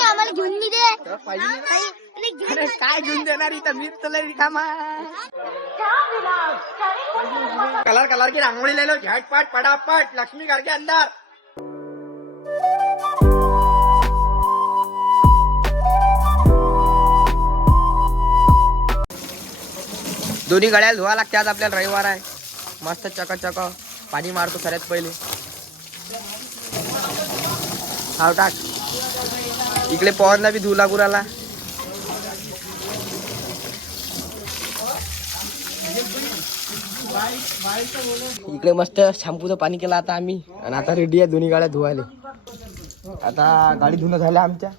आम्हाला घेऊन दे अरे काय घेऊन देणार इथं? मी तुला रिकामा कलर कलर की रांगोळी ले लो. झटपट पटापट. लक्ष्मी घर के अंदर दोन्ही गड्या धुवा लागते आज आपल्याला. रविवार आहे. मस्त चक चक पाणी मारतो सगळ्यात पहिले. हाव टाक. इकडे पवारना बी धू लागू राहिला. इकडे मस्त शॅम्पूचं पाणी केलं आता आम्ही. आणि आता रेडी आहे दोन्ही गाड्या धुवायला. आता गाडी धुणं झाल्या आमच्या.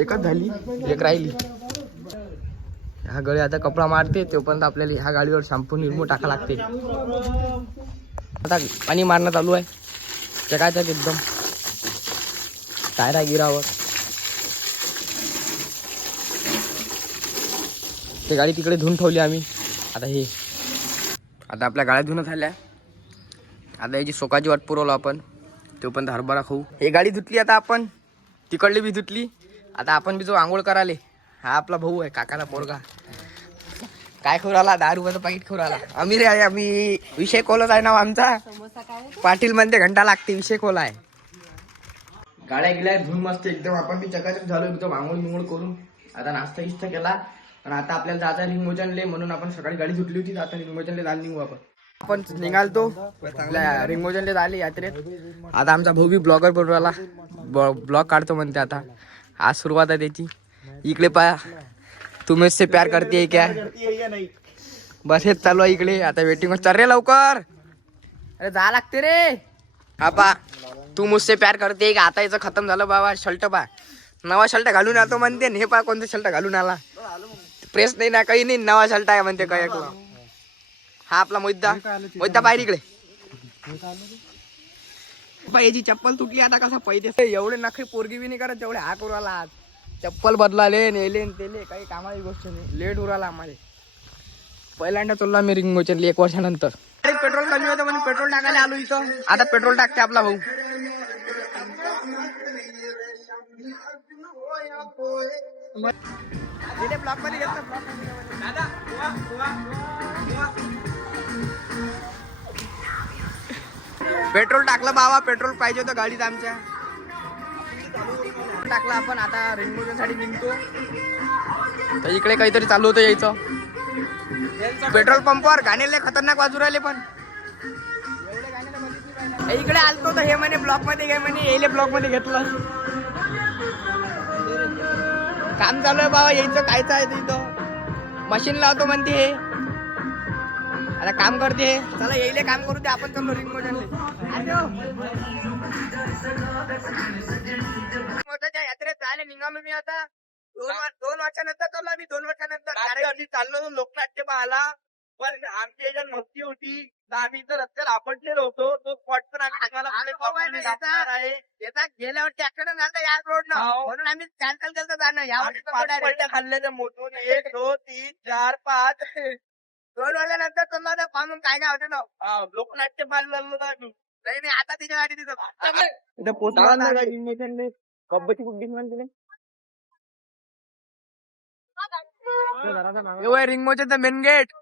एकच झाली एक राहिली. ह्या गळी आता कपडा मारते तोपर्यंत आपल्याला ह्या गाडीवर शॅम्पू निर्मू टाका लागते. आता पाणी मारणं चालू आहे. चकाचक एकदम. टायरा गिरावर. ते गाडी तिकडे धुवून ठेवली आम्ही. आता हे. आता आपल्या गाड्या धुणं झाल्या. आता याची सोकाची वाट पुरवलो आपण. तो पण हरभरा खाऊ. हे गाडी धुतली आता आपण. तिकडली बी धुतली. आता आपण बी जो आंघोळ कराले हा आपला भाऊ आहे काकाला पोरगा. काय खाऊ राहिला दहा रुपयाचं पाकिट खाऊ राहिला आम्ही रे आहे आम्ही विषय कोलच आहे ना आमचा. पाटील म्हणते घंटा लागते विषय कोला आहे. गाड्या गेल्या धुवून मस्त एकदम. आपण बी चकाचक झालो एकदम आंघोळ मिंगोळ करून. आता नाश्ता इष्ट केला. पण आता आपल्याला जायचं आहे रिंगमोचनले म्हणून आपण सकाळी गाडी सुटली होती. आता रिंगमोचनले जायला निघू आपण. आपण निघालतो. आपल्या रिंगमोचनले झाले यात्रेत. आता आमचा भाऊ बी ब्लॉगर बनून आला ब्लॉग काढतो म्हणते आता. आज सुरुवात आहे त्याची. इकडे पा तुम्ही मुझसे प्यार करते क्या? बस हेच चालू आहे इकडे. आता वेटिंग चल रे लवकर. अरे जा लागते रे. हा पा तू मुझसे प्यार करते का? आता याचं खतम झालं बाबा शर्ट पा. नवा शर्ट घालून आलो म्हणते हे पा कोणतं शर्ट घालून आला? प्रेस नाही ना काही नाही नवा शर्ट आहे म्हणते काय हा आपला मोहिद्दा मोहिद्दा बाहेर इकडे. याची चप्पल तुटली आता कसा पैसे एवढे नखरे पोरगी बी नाही करत तेवढे हा करू आला आज. चप्पल बदलाले नेले तेले काही कामाची गोष्ट नाही. लेट उराला आम्हाला. पहिल्यांदा चोरला मी रिंग मोचन एक वर्षानंतर. पेट्रोल कमी होतं म्हणून पेट्रोल टाकायला आलो इथं. आता पेट्रोल टाकते आपला भाऊ. ब्लॉकमध्ये पेट्रोल टाकलं बाबा पेट्रोल पाहिजे होतं गाडीत आमच्या. टाकलं आपण आता रेनमोजनसाठी निघतो. तर इकडे काहीतरी चालू होतं यायचं. पेट्रोल पंपवर गाणे लय खतरनाक वाजू राहिले पण. इकडे आलतो तर हे म्हणे ब्लॉकमध्ये घे म्हणे येले ब्लॉकमध्ये घेतलं. काम चालू आहे बाबा यायचं कायचं आहे तिथं. मशीन लावतो म्हणते हे. आता काम करते चला येईले काम करू दे आपण चाललो रिंग निघालो मी आता. दोन वर- दोन वर्षानंतर चाललो आम्ही दोन वर्षानंतर. कार्यक्रम चाललो लोकनाट्य पाहाला. पण आमची याच्यात भक्ती होती तर आम्ही इथं रस्त्यावर आपटलेलो होतो. तो स्पॉट पण आम्ही तुम्हाला पुढे दाखवणार आहे. ऍक्सिडेंट झाला या रोड म्हणून आम्ही कॅन्सल केलं जाणं यावर खाल्ले ते मोठून एक दोन तीन चार पाच. दोन वाजल्यानंतर तुम्हाला पाहून काय काय होते ना लोकनाट्य पाहिलं नाही नाही आता तिच्या गाडी तिथं इथं पोहोचला कब्बची कुठली म्हणते रिंग मोचे मेन गेट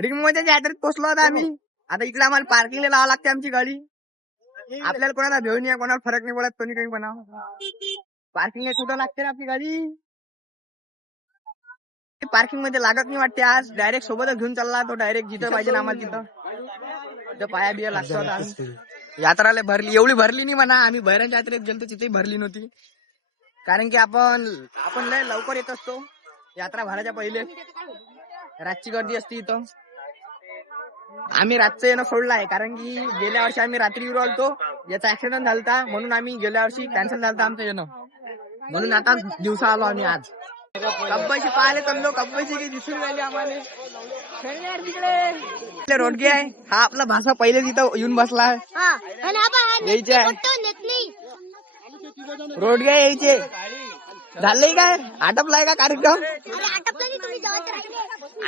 रिंग मोच्या यात्रेत पोहोचलो आता आम्ही. आता इकडे आम्हाला पार्किंगला लावा लागते आमची गाडी. आपल्याला कोणाला भेऊन या कोणाला फरक नाही पडत कोणी काही म्हणा पार्किंग कुठं लागते ना आपली गाडी? पार्किंगमध्ये लागत नाही वाटते आज. डायरेक्ट सोबतच घेऊन चालला तो डायरेक्ट जिथं पाहिजे ना आम्हाला तिथं. तिथं पाया बिया लागतो. यात्राला भरली एवढी भरली नाही म्हणा. आम्ही बहिरांच्या यात्रेत गेलो तिथेही भरली नव्हती. कारण की आपण आपण लय लवकर येत असतो. यात्रा भरायच्या पहिले. रातची गर्दी असते इथं. आम्ही रातचं येणं सोडलं आहे कारण की गेल्या वर्षी आम्ही रात्री आलतो याचा ऍक्सिडेंट झालता म्हणून आम्ही गेल्या वर्षी कॅन्सल झालता आमचं येणं. म्हणून आता दिवसा आलो आम्ही आज. कब्बशी पाहिले चाललो कब्बशी की दिसून राहिली आम्हाला. तिकडे रोडगे आहे. हा आपला भाषा पहिले तिथं येऊन बसला आहे. रोडगे यायचे. झालंय काय? आटपलाय का कार्यक्रम?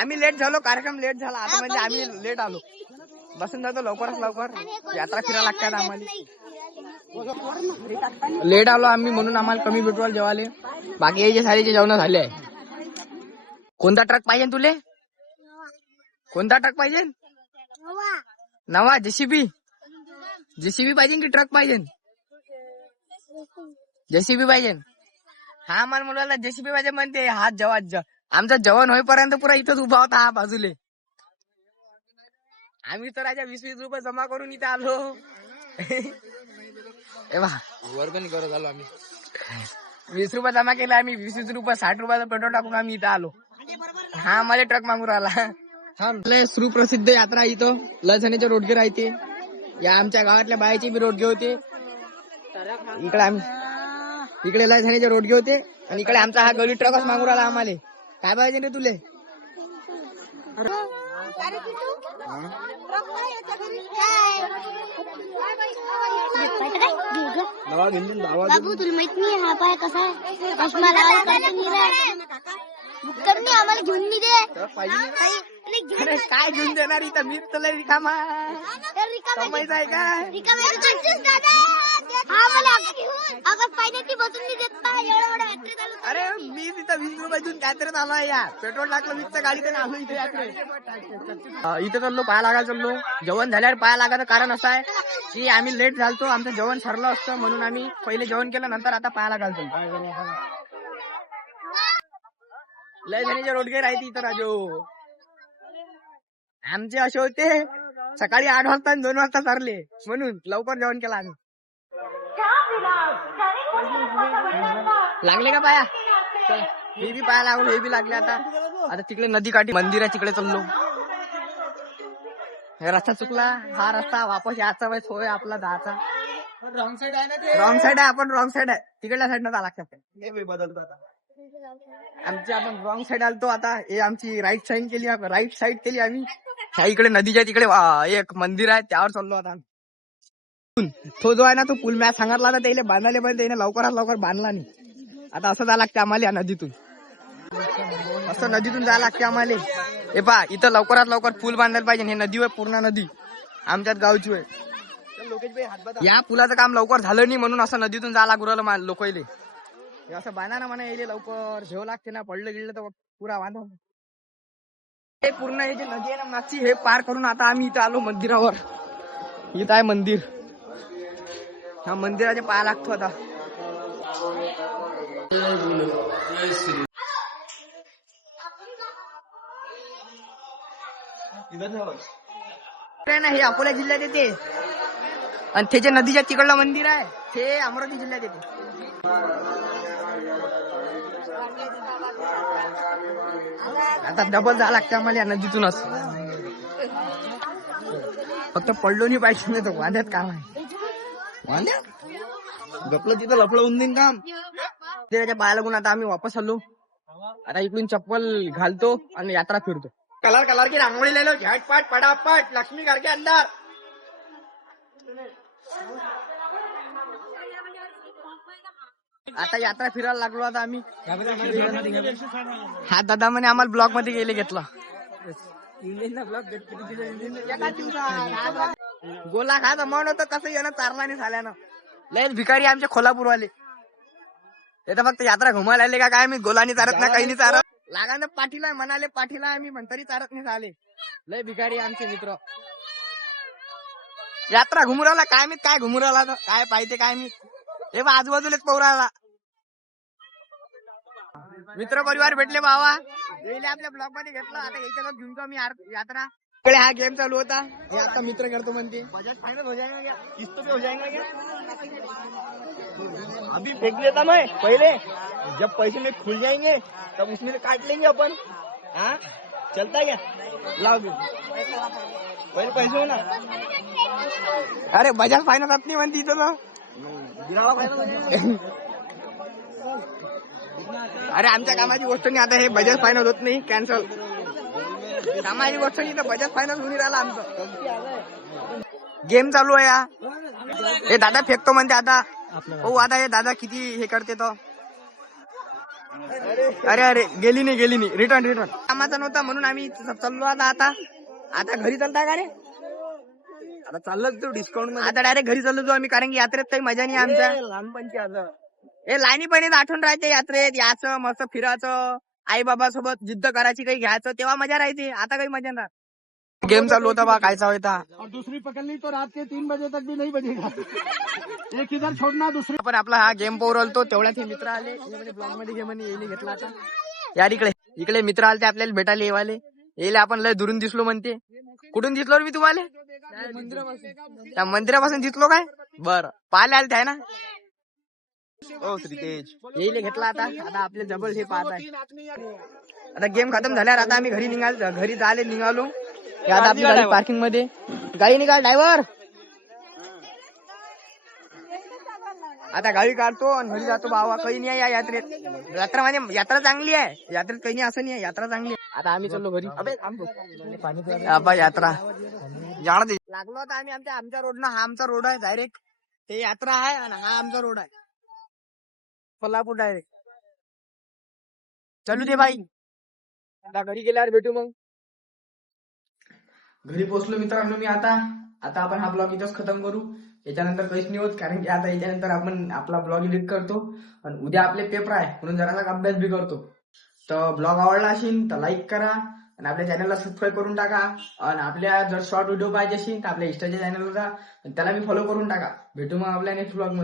आम्ही लेट झालो कार्यक्रम लेट झाला. आता म्हणजे आम्ही लेट आलो. बसून जातो लवकरच लवकर. यात्रा फिरायला लागतात आम्हाला. लेट आलो आम्ही म्हणून आम्हाला कमी पेट्रोल जेवाले. बाकी याचे सारीचे जेवण झाले. आहे कोणता ट्रक पाहिजे तुले? कोणता ट्रक पाहिजे नवा. जेसीबी जेसीबी पाहिजे की ट्रक पाहिजे जेसीबी पाहिजे. हा मला मुलाला जेसीबी पाहिजे म्हणते. हा जेवण ज- आमचं जेवण होईपर्यंत पुरा इथंच उभा होता हा बाजूले. आम्ही तर राजा वीस वीस रुपये जमा करून इथे आलो. वर्गणी करत आलो आम्ही. वीस रुपये जमा केले आम्ही. वीस वीस रुपये साठ रुपयाचा पेट्रोल टाकून आम्ही इथं आलो. हा मला ट्रक मागून राहिला हा सुप्रसिद्ध यात्रा इथं लसणीचे रोडगे राहते या आमच्या गावातल्या बायाचे बी रोडगे होते. इकडे आम्ही इकडे लसणीचे रोडगे होते आणि इकडे आमचा हा गली ट्रकच मागून राहिला आम्हाला. काय पाहिजे रे तुले? बाबू तुला माहीत नाही हा पाय कसा आहे? चष्मा लावायला करतो नाही रे. मुक्करनी आम्हाला घेऊन नाही दे. काही- नाही घेऊन अरे काय घेऊन देणार इथं? मी तुला रिकामा रिकामे- आहे. काय? रिकामे अरे मी तिथं वीस रुपयातून यात्रेत आलो या. पेट्रोल टाकलं वीसच्या तर आलो इथे यात्रेत अं, इथे चाललो पाया लागायला चाललो. जेवण झाल्यावर पाया लागायचं कारण असं आहे की आम्ही लेट झालतो. आमचं जेवण ठरलं असतं म्हणून आम्ही पहिले जेवण केलं नंतर आता पाया लागायला चालतो लय जणीचे रोडगे राहते इथं राजू. आमचे असे होते सकाळी आठ वाजता आणि दोन वाजता चालले. म्हणून लवकर जेवण केलं आम्ही. लागले का पाया? चल हे बी पाया लागलो हे बी लागले आता. आता तिकडे नदी काठी मंदिर आहे तिकडे चाललो. हे रस्ता चुकला. हा रस्ता वापस याचा वेळेस होय आपला दहाचा. रॉंग साइड आहे ना रॉंग साइड आहे आपण रॉंग साइड आहे. तिकडल्या साईडनं जा लागतात हे बदलतो आता. आमची आपण रॉंग साइड आलतो आता. हे आमची राईट साईड केली राईट साईड केली आम्ही. ह्या इकडे नदीच्या तिकडे एक मंदिर आहे त्यावर चाललो आता आम्ही. तो जो आहे ना तो पूल मॅच सांगितला ना त्याला बांधायला पण त्याने लवकरात लवकर बांधला नाही. आता असं जायला लागते आम्हाला या नदीतून. असं नदीतून जायला लागते आम्हाला. हे पा इथं लवकरात लवकर पूल बांधायला पाहिजे हे नदी आहे पूर्ण नदी. आमच्यात गावची आहे या पुलाचं काम लवकर झालं नाही म्हणून असं नदीतून जायला गुरवलं लोकले हे असं बांधा ना म्हणा येईल लवकर. झेव लागते ना पडलं गिळलं तर पुरा बांधा. हे पूर्ण हे जे नदी आहे ना मागची हे पार करून आता आम्ही इथं आलो मंदिरावर. इथं आहे मंदिर. हा मंदिराचे पाया लागतो आता. नाही हे अकोला जिल्ह्यात येते. आणि ते जे नदीच्या तिकडलं मंदिर आहे ते अमरावती जिल्ह्यात येते. आता डबल जा लागतं आम्हाला या नदीतूनच. फक्त पडलो नाही पाहिजे नाही तर वांद्यात काम आहे? वांद्यात? गपलं तिथं लपलं होऊन देईन काम. त्याच्या पाया लागून आता आम्ही वापस आलो. आता इकडून चप्पल घालतो आणि यात्रा फिरतो. कलर कलर की रांगोळी ले लो. झटपट पटापट. लक्ष्मी घर के अंदर. आता यात्रा फिरायला लागलो आता आम्ही. हा दादा म्हणे आम्हाला ब्लॉकमध्ये गेले घेतला. गोला खायचं मन होतं कसं येणं चारला नाही झाल्यानं. लय भिकारी आमचे कोल्हापूरवाले. ते तर फक्त यात्रा घुमायला आले का काय? मी गोलानी चारत ना काही नाही चारत. लागानं पाठीला म्हणाले पाठीला आम्ही म्हणतरी चारत नाही झाले. लय भिकारी आमचे मित्र. यात्रा घुमुराला काय मी? काय घुमुराला? तर काय पाहिजे काय मी? हे बा आजूबाजूलाच पौराला. मित्र परिवार भेटले बाबा गेले आपल्या ब्लॉकमध्ये घेतलं. आता याच्यात घेऊन तो मी यात्रा. इकडे हा गेम चालू होता. हे आता मित्र करतो म्हणते. बजट फायनल हो जाएगा किस्त पे हो जाएगा अभी फेंक देता मैं पहले। जब पैसे में खुल जाएंगे तब उसमें से काट लेंगे अपन। हाँ? चलता क्या? लाओ पहले पैसे हो ना अरे बजाज फायनान्स अपनी म्हणते इथं अरे आमच्या कामाची गोष्ट नाही आता हे बजाज फायनान्स होत नाही कॅन्सल कामाची गोष्ट नाही तर बजाज फायनान्स होऊन राहिला आमचं. गेम चालू आहे या हे दादा फेकतो म्हणते आता. हो आता हे दादा किती हे करते तो. अरे. अरे गेली नाही गेली नाही. रिटर्न रिटर्न कामाचा नव्हता म्हणून आम्ही चाललो आता आता. आता घरी चालता का रे? आता चाललं तू डिस्काउंट आता डायरेक्ट घरी चाललो जाऊ आम्ही कारण की यात्रेत काही मजा नाही आमच्या. लहानपणची आता. हे लाईनी पण आठवण राहते यात्रेत याचं मस्त फिरायचं. आई बाबा सोबत जिद्द करायची काही घ्यायचं तेव्हा मजा राहते आता काही मजा नाही गेम चालू होता बा कायचा होता. और दूसरी पकड़ ली तो रात के तीन बजे तक भी नहीं बजेगा। एक इधर छोड़ना दूसरी आपण आपला हा गेम पोरवलतो तेवढ्यात हे मित्र आले. ब्लॉगमध्ये म्हणे येईल घेतला आता. यार इकडे इकडे मित्र आले ते आपल्याला भेटायला येवाले. येईल आपण लय दुरून दिसलो म्हणते. कुठून दिसलो मी तुम्हाला? त्या मंदिरापासून दिसलो काय? बर. पाहिले आले ते आहे ना? ओ श्रीतेज. येईल घेतला आता. आता आपले डबल हे पाहत आहे. आता गेम खतम झाल्यावर आता आम्ही घरी निघाल घरी जायला निघालो. हे आता आपली गाडी पार्किंगमध्ये. गाडी निघाल ड्रायव्हर आता गाडी काढतो आणि घरी जातो बाबा काही नाही या यात्रेत. यात्रा म्हणजे यात्रा चांगली आहे. यात्रेत काही नाही असं नाही आहे. यात्रा चांगली आहे. आता आम्ही चाललो घरी. आबा यात्रा. जाणार लागलो आता आम्ही आमच्या आमच्या रोडनं. हा आमचा रोड आहे डायरेक्ट ते यात्रा आहे आणि हा आमचा रोड आहे. कोल्हापूर डायरेक्ट चलू दे बाई. आता घरी गेल्यावर भेटू मग. घरी पोहोचलो मित्रांनो मी आता. आता आपण हा ब्लॉग इथंच खतम करू. याच्यानंतर काहीच नाही होत कारण की आता याच्यानंतर आपण आपला ब्लॉग एडिट करतो. आणि उद्या आपले पेपर आहे म्हणून जरासा अभ्यास बी करतो. तर ब्लॉग आवडला असेल तर लाईक करा आणि आपल्या चॅनलला सबस्क्राईब करून टाका. आणि आपल्या जर शॉर्ट व्हिडिओ पाहिजे असेल तर आपल्या इंस्टाच्या चॅनलला जा. आणि त्याला मी फॉलो करून टाका. भेटू मग आपल्या नेक्स्ट ब्लॉग